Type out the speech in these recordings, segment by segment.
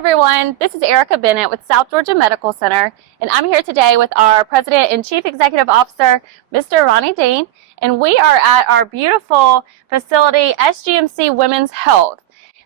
everyone, this is Erika Bennett with South Georgia Medical Center, and I'm here today with our President and Chief Executive Officer, Mr. Ronnie Dean, and we are at our beautiful facility, SGMC Women's Health,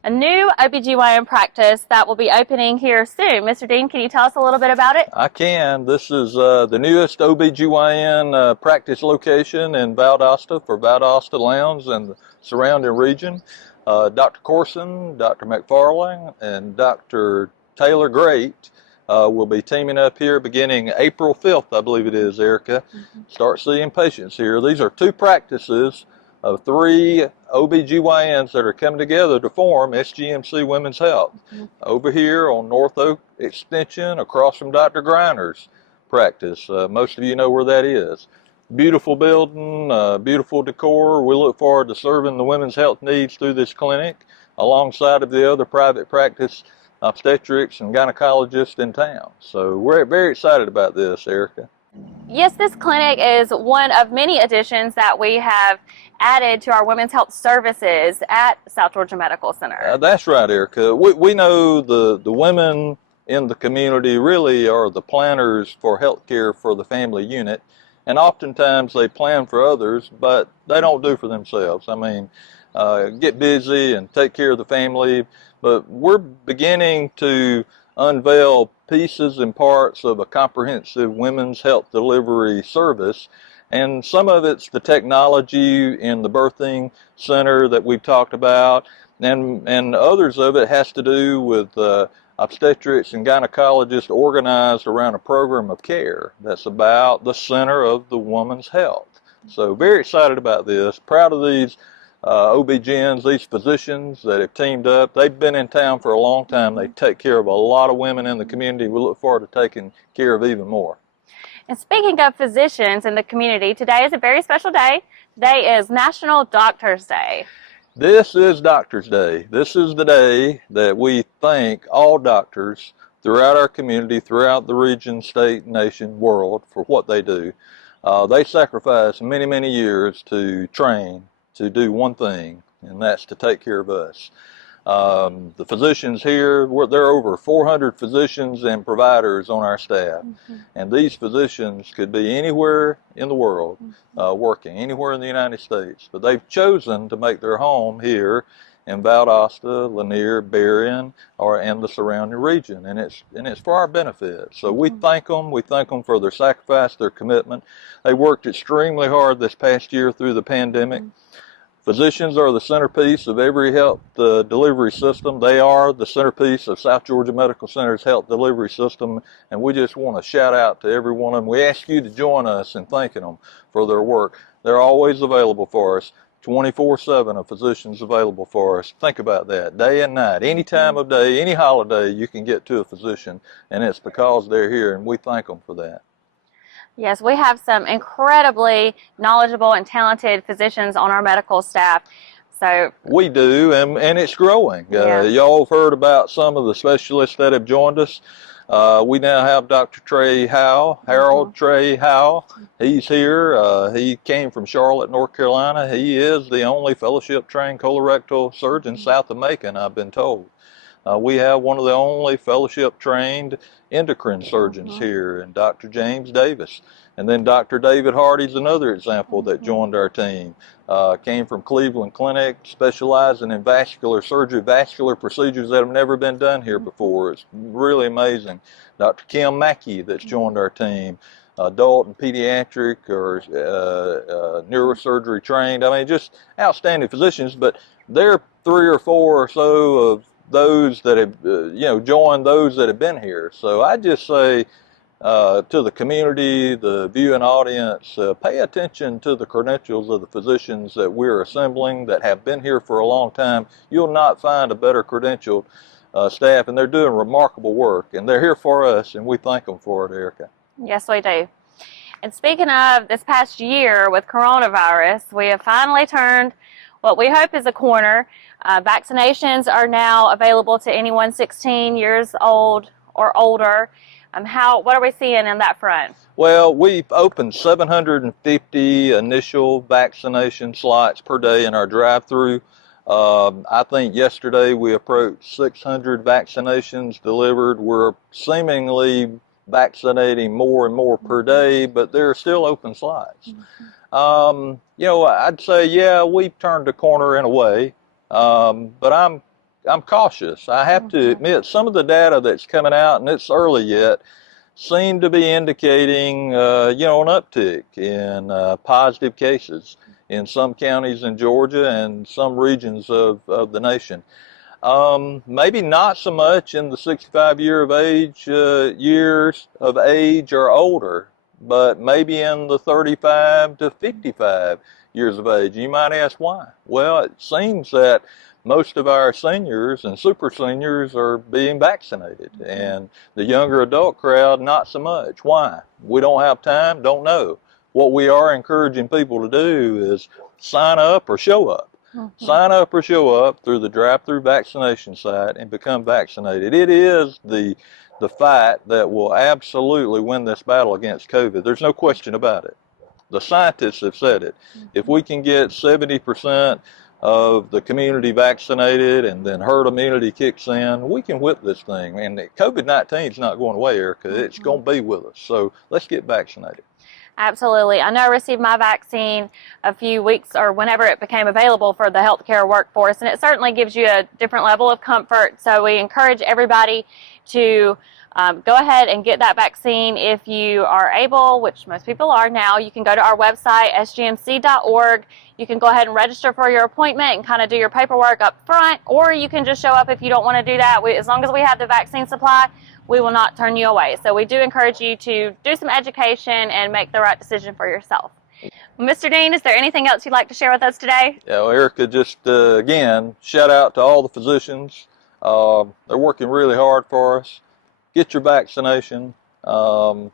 a new OBGYN practice that will be opening here soon. Mr. Dean, can you tell us a little bit about it? I can. This is the newest OBGYN practice location in Valdosta for Valdosta Lowndes and the surrounding region. Dr. Corson, Dr. McFarling, and Dr. Taylor Great will be teaming up here beginning April 5th, I believe it is, Erika. Start seeing patients here. These are two practices of three OBGYNs that are coming together to form SGMC Women's Health. Over here on North Oak Extension, across from Dr. Griner's practice. Most of you know where that is. Beautiful building, beautiful decor. We look forward to serving the women's health needs through this clinic alongside of the other private practice obstetrics and gynecologists in town. So we're very excited about this, Erika. Yes, this clinic is one of many additions that we have added to our women's health services at South Georgia Medical Center. That's right, Erika. We know the women in the community really are the planners for health care for the family unit. And oftentimes they plan for others, but they don't do for themselves. I mean, get busy and take care of the family. But we're beginning to unveil pieces and parts of a comprehensive women's health delivery service. And some of it's the technology in the birthing center that we've talked about. And others of it has to do with obstetrics and gynecologists organized around a program of care that's about the center of the woman's health. So very excited about this. Proud of these OB-GYNs, these physicians that have teamed up. They've been in town for a long time. They take care of a lot of women in the community. We look forward to taking care of even more. And speaking of physicians in the community, today is a very special day. Today is National Doctors Day. This is Doctors Day. This is the day that we thank all doctors throughout our community, throughout the region, state, nation, world for what they do. They sacrifice many, many years to train to do one thing, and that's to take care of us. The physicians here, there are over 400 physicians and providers on our staff. And these physicians could be anywhere in the world working, anywhere in the United States. But they've chosen to make their home here in Valdosta, Lanier, Berrien, and the surrounding region. And it's for our benefit. So we thank them. We thank them for their sacrifice, their commitment. They worked extremely hard this past year through the pandemic. Physicians are the centerpiece of every health delivery system. They are the centerpiece of South Georgia Medical Center's health delivery system, and we just want to shout out to every one of them. We ask you to join us in thanking them for their work. They're always available for us, 24/7 of physicians available for us. Think about that, day and night, any time of day, any holiday, you can get to a physician, and it's because they're here, and we thank them for that. Yes, we have some incredibly knowledgeable and talented physicians on our medical staff. So we do, and it's growing. Y'all have heard about some of the specialists that have joined us. We now have Dr. Trey Howe, Harold Trey Howe. He's here. He came from Charlotte, North Carolina. He is the only fellowship-trained colorectal surgeon south of Macon, I've been told. We have one of the only fellowship-trained endocrine surgeons here, and Dr. James Davis. And then Dr. David Hardy's another example that joined our team. Came from Cleveland Clinic, specializing in vascular surgery, vascular procedures that have never been done here before. It's really amazing. Dr. Kim Mackey that's joined our team. Adult and pediatric or neurosurgery trained. I mean, just outstanding physicians, but there are 3 or 4 or so of those that have joined those that have been here. So I just say to the community, the viewing audience, pay attention to the credentials of the physicians that we're assembling that have been here for a long time. You'll not find a better credentialed staff, and they're doing remarkable work, and they're here for us, and we thank them for it, Erika. Yes, we do. And speaking of this past year with coronavirus, we have finally turned what we hope is a corner. Vaccinations are now available to anyone 16 years old or older. What are we seeing in that front? Well, we've opened 750 initial vaccination slots per day in our drive-through I think yesterday we approached 600 vaccinations delivered. We're seemingly vaccinating more and more per day, but there are still open slots. You know, I'd say, yeah, we've turned the corner in a way, but I'm cautious. I have to admit, some of the data that's coming out, and it's early yet, seem to be indicating, you know, an uptick in positive cases in some counties in Georgia and some regions of the nation. Maybe not so much in the 65 years of age or older, but maybe in the 35 to 55 years of age. You might ask why. Well, it seems that most of our seniors and super seniors are being vaccinated, and the younger adult crowd, not so much. Why? We don't have time, don't know. What we are encouraging people to do is sign up or show up. Sign up or show up through the drive-through vaccination site and become vaccinated. It is the fight that will absolutely win this battle against COVID. There's no question about it. The scientists have said it. If we can get 70% of the community vaccinated and then herd immunity kicks in, we can whip this thing. And COVID-19 is not going away, Erika. It's going to be with us. So let's get vaccinated. Absolutely. I know I received my vaccine a few weeks or whenever it became available for the healthcare workforce, and it certainly gives you a different level of comfort. So we encourage everybody to go ahead and get that vaccine if you are able, which most people are now. You can go to our website, sgmc.org. You can go ahead and register for your appointment and kind of do your paperwork up front, or you can just show up if you don't want to do that. As long as we have the vaccine supply, we will not turn you away. So we do encourage you to do some education and make the right decision for yourself. Mr. Dean, is there anything else you'd like to share with us today? Yeah, well, Erika, just again, shout out to all the physicians. They're working really hard for us. Get your vaccination. Don't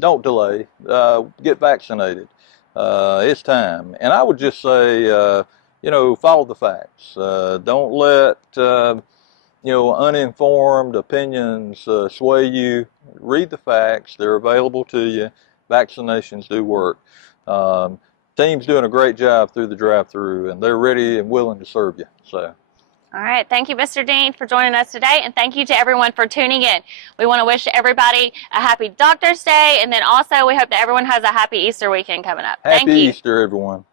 delay. Get vaccinated. It's time. And I would just say, you know, follow the facts. Don't let you know, uninformed opinions sway you. Read the facts. They're available to you. Vaccinations do work. Team's doing a great job through the drive-through, and they're ready and willing to serve you. So. All right. Thank you, Mr. Dean, for joining us today, and thank you to everyone for tuning in. We want to wish everybody a happy Doctor's Day, and then also we hope that everyone has a happy Easter weekend coming up. Thank you. Happy Easter, everyone.